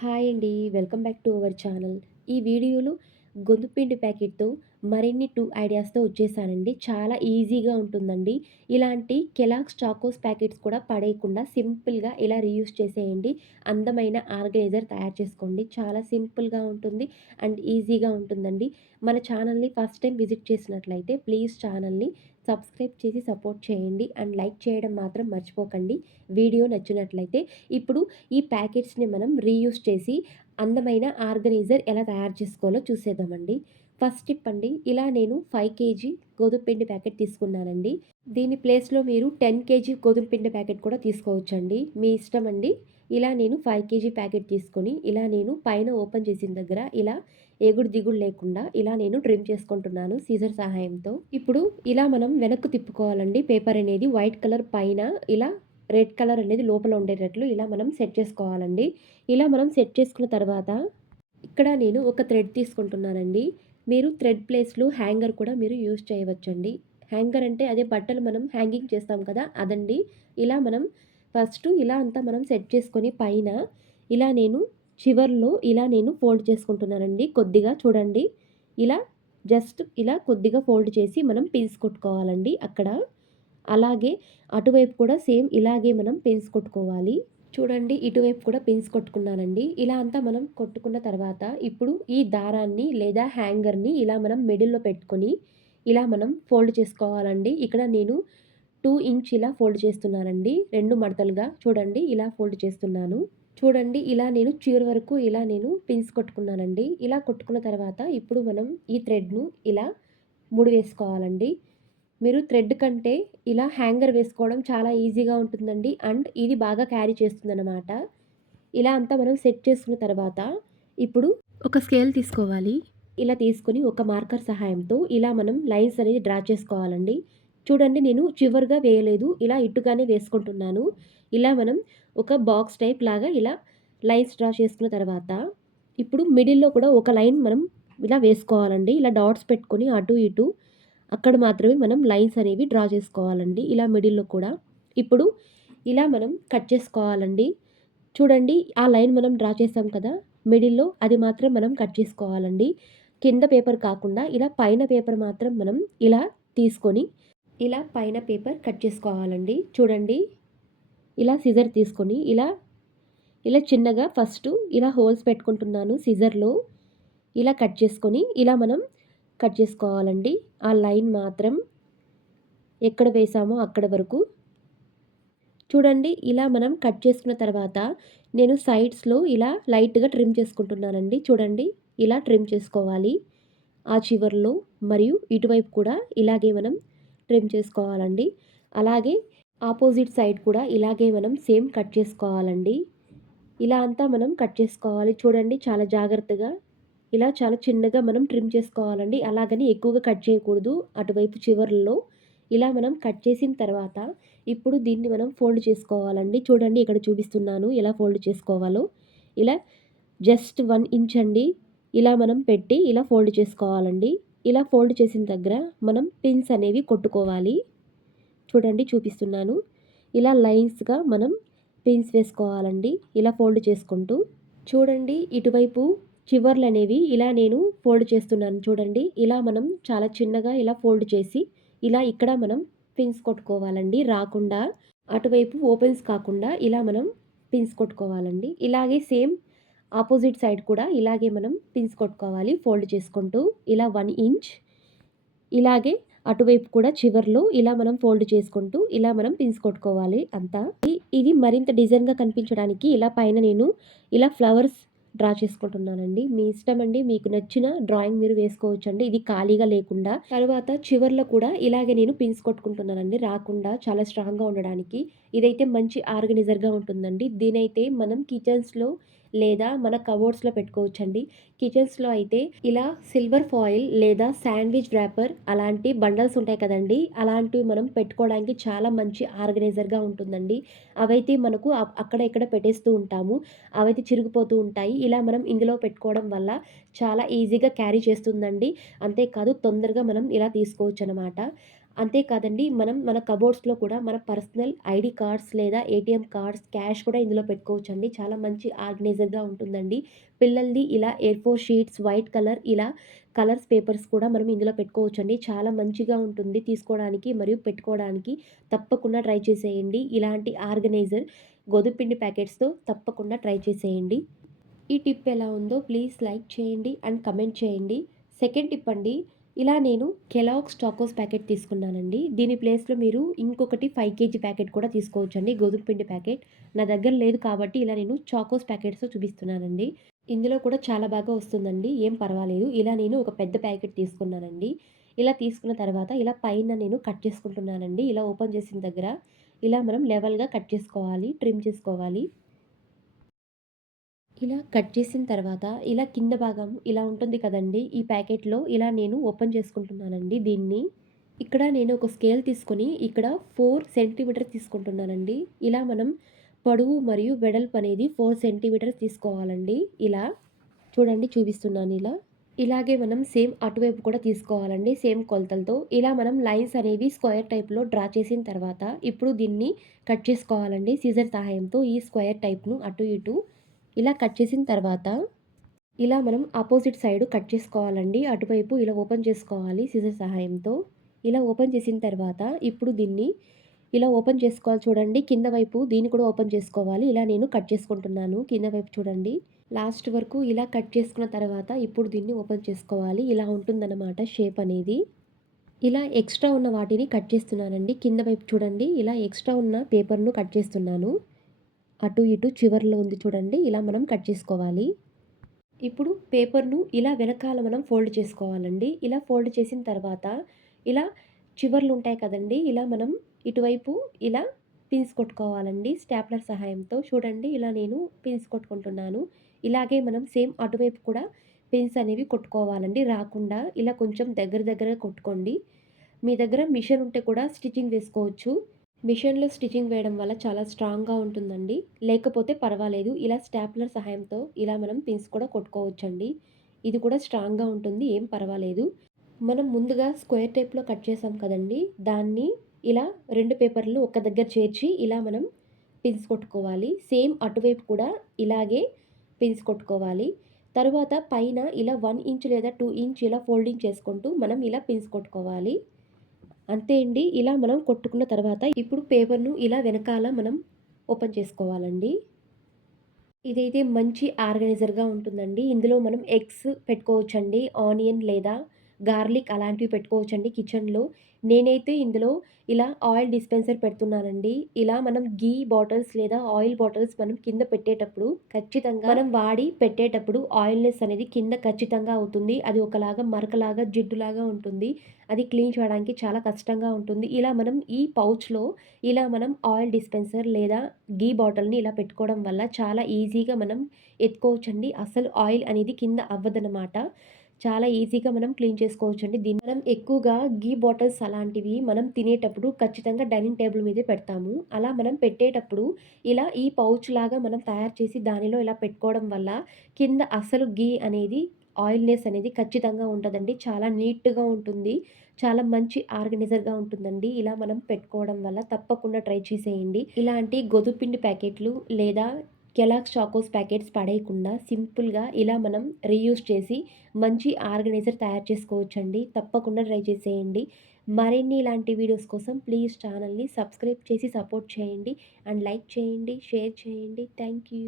Hi అండి. Welcome back to our channel. ఈ వీడియోలో గొంతుపిండి ప్యాకెట్‌తో మరిన్ని 2 ఐడియాస్‌తో వచ్చేసానండి. చాలా ఈజీగా ఉంటుందండి. ఇలాంటి కెలాగ్స్ చాకోస్ ప్యాకెట్స్ కూడా పడేయకుండా సింపుల్‌గా ఇలా రీయూజ్ చేసేయండి. అందమైన ఆర్గనైజర్ తయారు చేసుకోండి. చాలా సింపుల్‌గా ఉంటుంది అండ్ ఈజీగా ఉంటుందండి. మన ఛానల్‌ని ఫస్ట్ టైం విజిట్ చేసినట్లయితే ప్లీజ్ ఛానల్‌ని సబ్స్క్రైబ్ చేసి సపోర్ట్ చేయండి అండ్ లైక్ చేయడం మాత్రం మర్చిపోకండి. వీడియో నచ్చినట్లయితే ఇప్పుడు ఈ ప్యాకెట్స్‌ని మనం రీయూజ్ చేసి అందమైన ఆర్గనైజర్ ఎలా తయారు చేసుకోవాలో చూసేద్దామండి. ఫస్ట్ టిప్ అండి. ఇలా నేను 5 కేజీ గోధుమ పిండి ప్యాకెట్ తీసుకున్నానండి. దీని ప్లేస్‌లో మీరు 10 కేజీ గోధుమ పిండి ప్యాకెట్ కూడా తీసుకోవచ్చండి. మీ ఇష్టం అండి. ఇలా నేను 5 కేజీ ప్యాకెట్ తీసుకొని ఇలా నేను పైన ఓపెన్ చేసిన దగ్గర ఇలా ఎగుడు దిగుడు లేకుండా ఇలా నేను ట్రిమ్ చేసుకుంటున్నాను సీజర్ సహాయంతో. ఇప్పుడు ఇలా మనం వెనక్కు తిప్పుకోవాలండి. పేపర్ అనేది వైట్ కలర్ పైన ఇలా రెడ్ కలర్ అనేది లోపల ఉండేటట్లు ఇలా మనం సెట్ చేసుకోవాలండి. ఇలా మనం సెట్ చేసుకున్న తర్వాత ఇక్కడ నేను ఒక థ్రెడ్ తీసుకుంటున్నానండి. మీరు థ్రెడ్ ప్లేస్‌లో హ్యాంగర్ కూడా మీరు యూజ్ చేయవచ్చండి. హ్యాంగర్ అంటే అదే బట్టలు మనం హ్యాంగింగ్ చేస్తాం కదా! అదండి. ఇలా మనం ఫస్ట్ ఇలా అంతా మనం సెట్ చేసుకొని పైన ఇలా నేను చివర్లో ఇలా నేను ఫోల్డ్ చేసుకుంటున్నానండి కొద్దిగా చూడండి. ఇలా జస్ట్ ఇలా కొద్దిగా ఫోల్డ్ చేసి మనం పిన్స్ కొట్టుకోవాలండి అక్కడ. అలాగే అటువైపు కూడా సేమ్ ఇలాగే మనం పిన్స్ కొట్టుకోవాలి. చూడండి ఇటువైపు కూడా పిన్స్ కొట్టుకున్నానండి. ఇలా అంతా మనం కొట్టుకున్న తర్వాత ఇప్పుడు ఈ దారాన్ని లేదా హ్యాంగర్‌ని ఇలా మనం మిడిల్‌లో పెట్టుకొని ఇలా మనం ఫోల్డ్ చేసుకోవాలండి. ఇక్కడ నేను 2 ఇంచ్ ఇలా ఫోల్డ్ చేస్తున్నానండి. 2 మడతలుగా చూడండి ఇలా ఫోల్డ్ చేస్తున్నాను. చూడండి ఇలా నేను చివరి వరకు ఇలా నేను పిన్స్ కొట్టుకున్నానండి. ఇలా కొట్టుకున్న తర్వాత ఇప్పుడు మనం ఈ థ్రెడ్‌ను ఇలా ముడి వేసుకోవాలండి. మీరు థ్రెడ్ కంటే ఇలా హ్యాంగర్ వేసుకోవడం చాలా ఈజీగా ఉంటుందండి. అండ్ ఇది బాగా క్యారీ చేస్తుందనమాట. ఇలా అంతా మనం సెట్ చేసుకున్న తర్వాత ఇప్పుడు ఒక స్కేల్ తీసుకోవాలి. ఇలా తీసుకొని ఒక మార్కర్ సహాయంతో ఇలా మనం లైన్స్ అనేది డ్రా చేసుకోవాలండి. చూడండి నేను చివరగా వేయలేదు. ఇలా ఇటుగానే వేసుకుంటున్నాను. ఇలా మనం ఒక బాక్స్ టైప్ లాగా ఇలా లైన్స్ డ్రా చేసుకున్న తర్వాత ఇప్పుడు మిడిల్‌లో కూడా ఒక లైన్ మనం ఇలా వేసుకోవాలండి. ఇలా డాట్స్ పెట్టుకొని అటు ఇటు అక్కడ మాత్రమే మనం లైన్స్ అనేవి డ్రా చేసుకోవాలండి. ఇలా మిడిల్‌లో కూడా. ఇప్పుడు ఇలా మనం కట్ చేసుకోవాలండి. చూడండి ఆ లైన్ మనం డ్రా చేసాం కదా! మిడిల్‌లో అది మాత్రం మనం కట్ చేసుకోవాలండి. కింద పేపర్ కాకుండా ఇలా పైన పేపర్ మాత్రం మనం ఇలా తీసుకొని ఇలా పైన పేపర్ కట్ చేసుకోవాలండి. చూడండి ఇలా సిజర్ తీసుకొని ఇలా చిన్నగా ఫస్టు ఇలా హోల్స్ పెట్టుకుంటున్నాను సిజర్‌లో. ఇలా కట్ చేసుకొని ఇలా మనం కట్ చేసుకోవాలండి. ఆ లైన్ మాత్రం ఎక్కడ వేసామో అక్కడ వరకు. చూడండి ఇలా మనం కట్ చేసుకున్న తర్వాత నేను సైడ్స్‌లో ఇలా లైట్‌గా ట్రిమ్ చేసుకుంటున్నానండి. చూడండి ఇలా ట్రిమ్ చేసుకోవాలి. ఆ చివర్లో మరియు ఇటువైపు కూడా ఇలాగే మనం ట్రిమ్ చేసుకోవాలండి. అలాగే ఆపోజిట్ సైడ్ కూడా ఇలాగే మనం సేమ్ కట్ చేసుకోవాలండి. ఇలా అంతా మనం కట్ చేసుకోవాలి. చూడండి చాలా జాగ్రత్తగా ఇలా చాలా చిన్నగా మనం ట్రిమ్ చేసుకోవాలండి. అలాగని ఎక్కువగా కట్ చేయకూడదు. అటువైపు చివర్లలో ఇలా మనం కట్ చేసిన తర్వాత ఇప్పుడు దీన్ని మనం ఫోల్డ్ చేసుకోవాలండి. చూడండి ఇక్కడ చూపిస్తున్నాను ఎలా ఫోల్డ్ చేసుకోవాలో. ఇలా జస్ట్ 1 ఇంచ్ అండి. ఇలా మనం పెట్టి ఇలా ఫోల్డ్ చేసుకోవాలండి. ఇలా ఫోల్డ్ చేసిన దగ్గర మనం పిన్స్ అనేవి కొట్టుకోవాలి. చూడండి చూపిస్తున్నాను. ఇలా లైన్స్‌గా మనం పిన్స్ వేసుకోవాలండి. ఇలా ఫోల్డ్ చేసుకుంటూ. చూడండి ఇటువైపు చివర్లనేవి ఇలా నేను ఫోల్డ్ చేస్తున్నాను చూడండి. ఇలా మనం చాలా చిన్నగా ఇలా ఫోల్డ్ చేసి, ఇలా ఇక్కడ మనం పిన్స్ కొట్టుకోవాలండి రాకుండా. అటువైపు ఓపెన్స్ కాకుండా ఇలా మనం పిన్స్ కొట్టుకోవాలండి. ఇలాగే సేమ్ ఆపోజిట్ సైడ్ కూడా ఇలాగే మనం పిన్స్ కొట్టుకోవాలి ఫోల్డ్ చేసుకుంటూ. ఇలా 1 ఇంచ్ ఇలాగే అటువైపు కూడా చివర్లో ఇలా మనం ఫోల్డ్ చేసుకుంటూ ఇలా మనం పిన్స్ కొట్టుకోవాలి అంతా. ఇది మరింత డిజైన్‌గా కనిపించడానికి ఇలా పైన నేను ఇలా ఫ్లవర్స్ డ్రా చేసుకుంటున్నానండి. మీ ఇష్టమండి. మీకు నచ్చిన డ్రాయింగ్ మీరు వేసుకోవచ్చండి. ఇది ఖాళీగా లేకుండా. తరువాత చివర్లో కూడా ఇలాగే నేను పిన్స్ కొట్టుకుంటున్నానండి రాకుండా చాలా స్ట్రాంగ్‌గా ఉండడానికి. ఇదైతే మంచి ఆర్గనైజర్‌గా ఉంటుందండి. దీనైతే మనం కిచెన్స్‌లో లేదా మన కబోర్డ్స్‌లో పెట్టుకోవచ్చండి. కిచెన్స్‌లో అయితే ఇలా సిల్వర్ ఫాయిల్ లేదా శాండ్విచ్ ర్యాపర్ అలాంటి బండల్స్ ఉంటాయి కదండీ! అలాంటివి మనం పెట్టుకోవడానికి చాలా మంచి ఆర్గనైజర్‌గా ఉంటుందండి. అవైతే మనకు అక్కడ ఇక్కడ పెట్టేస్తూ ఉంటాము. అవైతే చిరిగిపోతూ ఉంటాయి. ఇలా మనం ఇందులో పెట్టుకోవడం వల్ల చాలా ఈజీగా క్యారీ చేస్తుందండి. అంతేకాదు తొందరగా మనం ఇలా తీసుకోవచ్చనమాట. అంతే కాదండి, మనం మన కబోర్డ్స్‌లో కూడా మన పర్సనల్ ఐడీ కార్డ్స్ లేదా ఏటీఎం కార్డ్స్, క్యాష్ కూడా ఇందులో పెట్టుకోవచ్చండి. చాలా మంచి ఆర్గనైజర్‌గా ఉంటుందండి. పిల్లలది ఇలా A4 షీట్స్ వైట్ కలర్ ఇలా కలర్స్ పేపర్స్ కూడా మనం ఇందులో పెట్టుకోవచ్చండి. చాలా మంచిగా ఉంటుంది తీసుకోవడానికి మరియు పెట్టుకోవడానికి. తప్పకుండా ట్రై చేసేయండి. ఇలాంటి ఆర్గనైజర్ గోధుమ పిండి ప్యాకెట్స్‌తో తప్పకుండా ట్రై చేసేయండి. ఈ టిప్ ఎలా ఉందో ప్లీజ్ లైక్ చేయండి అండ్ కమెంట్ చేయండి. సెకండ్ టిప్ అండి. ఇలా నేను కెలాగ్స్ చాకోస్ ప్యాకెట్ తీసుకున్నానండి. దీని ప్లేస్‌లో మీరు ఇంకొకటి 5 కేజీ ప్యాకెట్ కూడా తీసుకోవచ్చండి. గోధుమ పిండి ప్యాకెట్. నా దగ్గర లేదు కాబట్టి ఇలా నేను చాకోస్ ప్యాకెట్స్‌తో చూపిస్తున్నానండి. ఇందులో కూడా చాలా బాగా వస్తుందండి. ఏం పర్వాలేదు. ఇలా నేను ఒక పెద్ద ప్యాకెట్ తీసుకున్నానండి. ఇలా తీసుకున్న తర్వాత ఇలా పైన నేను కట్ చేసుకుంటున్నానండి. ఇలా ఓపెన్ చేసిన దగ్గర ఇలా మనం లెవెల్‌గా కట్ చేసుకోవాలి. ట్రిమ్ చేసుకోవాలి. ఇలా కట్ చేసిన తర్వాత ఇలా కింద భాగం ఇలా ఉంటుంది కదండీ! ఈ ప్యాకెట్‌లో ఇలా నేను ఓపెన్ చేసుకుంటున్నానండి దీన్ని. ఇక్కడ నేను ఒక స్కేల్ తీసుకొని ఇక్కడ 4 సెంటీమీటర్స్ తీసుకుంటున్నానండి. ఇలా మనం పొడవు మరియు వెడల్పు అనేది 4 సెంటీమీటర్స్ తీసుకోవాలండి. ఇలా చూడండి చూపిస్తున్నాను ఇలా. ఇలాగే మనం సేమ్ అటువైపు కూడా తీసుకోవాలండి సేమ్ కొలతలతో. ఇలా మనం లైన్స్ అనేవి స్క్వేర్ టైప్‌లో డ్రా చేసిన తర్వాత ఇప్పుడు దీన్ని కట్ చేసుకోవాలండి సీజర్ సహాయంతో ఈ స్క్వేర్ టైప్‌ను అటు ఇటు ఇలా కట్ చేసిన తర్వాత ఇలా మనం అపోజిట్ సైడ్ కట్ చేసుకోవాలండి. అటువైపు ఇలా ఓపెన్ చేసుకోవాలి సిజర్ సహాయంతో. ఇలా ఓపెన్ చేసిన తర్వాత ఇప్పుడు దీన్ని ఇలా ఓపెన్ చేసుకోవాలి చూడండి. కింద వైపు దీన్ని కూడా ఓపెన్ చేసుకోవాలి. ఇలా నేను కట్ చేసుకుంటున్నాను. కింద వైపు చూడండి. లాస్ట్ వరకు ఇలా కట్ చేసుకున్న తర్వాత ఇప్పుడు దీన్ని ఓపెన్ చేసుకోవాలి. ఇలా ఉంటుందన్నమాట షేప్ అనేది. ఇలా ఎక్స్ట్రా ఉన్న వాటిని కట్ చేస్తున్నానండి. కింద వైపు చూడండి. ఇలా ఎక్స్ట్రా ఉన్న పేపర్‌ను కట్ చేస్తున్నాను. అటు ఇటు చివర్లో ఉంది చూడండి. ఇలా మనం కట్ చేసుకోవాలి. ఇప్పుడు పేపర్‌ను ఇలా వెనకాల మనం ఫోల్డ్ చేసుకోవాలండి. ఇలా ఫోల్డ్ చేసిన తర్వాత ఇలా చివర్లు ఉంటాయి కదండీ! ఇలా మనం ఇటువైపు ఇలా పిన్స్ కొట్టుకోవాలండి స్టాప్లర్ సహాయంతో. చూడండి ఇలా నేను పిన్స్ కొట్టుకుంటున్నాను. ఇలాగే మనం సేమ్ అటువైపు కూడా పిన్స్ అనేవి కొట్టుకోవాలండి రాకుండా. ఇలా కొంచెం దగ్గర దగ్గరగా కొట్టుకోండి. మీ దగ్గర మిషన్ ఉంటే కూడా స్టిచ్చింగ్ వేసుకోవచ్చు. మిషన్‌లో స్టిచ్చింగ్ వేయడం వల్ల చాలా స్ట్రాంగ్‌గా ఉంటుందండి. లేకపోతే పర్వాలేదు. ఇలా స్టాప్లర్ సహాయంతో ఇలా మనం పిన్స్ కూడా కొట్టుకోవచ్చండి. ఇది కూడా స్ట్రాంగ్‌గా ఉంటుంది. ఏం పర్వాలేదు. మనం ముందుగా స్క్వేర్ టైప్‌లో కట్ చేసాం కదండీ! దాన్ని ఇలా 2 పేపర్‌లు ఒక దగ్గర చేర్చి ఇలా మనం పిన్స్ కొట్టుకోవాలి. సేమ్ అటువైపు కూడా ఇలాగే పిన్స్ కొట్టుకోవాలి. తరువాత పైన ఇలా 1 ఇంచ్ లేదా 2 ఇంచ్ ఇలా ఫోల్డింగ్ చేసుకుంటూ మనం ఇలా పిన్స్ కొట్టుకోవాలి. అంతే అండి. ఇలా మనం కొట్టుకున్న తర్వాత ఇప్పుడు పేపర్‌ను ఇలా వెనకాల మనం ఓపెన్ చేసుకోవాలండి. ఇదైతే మంచి ఆర్గనైజర్‌గా ఉంటుందండి. ఇందులో మనం ఎగ్స్ పెట్టుకోవచ్చండి. ఆనియన్ లేదా గార్లిక్ అలాంటివి పెట్టుకోవచ్చండి కిచెన్‌లో. నేనైతే ఇందులో ఇలా ఆయిల్ డిస్పెన్సర్ పెడుతున్నానండి. ఇలా మనం ఘీ బాటిల్స్ లేదా ఆయిల్ బాటిల్స్ మనం కింద పెట్టేటప్పుడు ఖచ్చితంగా మనం వాడి పెట్టేటప్పుడు ఆయిల్‌నెస్ అనేది కింద ఖచ్చితంగా అవుతుంది. అది ఒకలాగా మరకలాగా, జిడ్డులాగా ఉంటుంది. అది క్లీన్ చేయడానికి చాలా కష్టంగా ఉంటుంది. ఇలా మనం ఈ పౌచ్‌లో ఇలా మనం ఆయిల్ డిస్పెన్సర్ లేదా ఘీ బాటిల్‌ని ఇలా పెట్టుకోవడం వల్ల చాలా ఈజీగా మనం ఎత్తుకోవచ్చండి. అసలు ఆయిల్ అనేది కింద అవ్వదనమాట. చాలా ఈజీగా మనం క్లీన్ చేసుకోవచ్చండి. దీన్ని మనం ఎక్కువగా ఘీ బాటిల్స్ అలాంటివి మనం తినేటప్పుడు ఖచ్చితంగా డైనింగ్ టేబుల్ మీదే పెడతాము. అలా మనం పెట్టేటప్పుడు ఇలా ఈ పౌచ్ లాగా మనం తయారు చేసి దానిలో ఇలా పెట్టుకోవడం వల్ల కింద అసలు ఘీ అనేది ఆయిల్‌నెస్ అనేది ఖచ్చితంగా ఉంటదండి. చాలా నీట్‌గా ఉంటుంది. చాలా మంచి ఆర్గనైజర్‌గా ఉంటుందండి. ఇలా మనం పెట్టుకోవడం వల్ల తప్పకుండా ట్రై చేసేయండి. ఇలాంటి గోధుమపిండి ప్యాకెట్లు లేదా కెలాగ్స్ చాకోస్ ప్యాకెట్స్ పడేయకుండా సింపుల్‌గా ఇలా మనం రీయూజ్ చేసి మంచి ఆర్గనైజర్ తయారు చేసుకోవచ్చండి. తప్పకుండా ట్రై చేసేయండి. మరిన్ని ఇలాంటి వీడియోస్ కోసం ప్లీజ్ ఛానల్‌ని సబ్స్క్రైబ్ చేసి సపోర్ట్ చేయండి. అండ్ లైక్ చేయండి, షేర్ చేయండి. Thank you.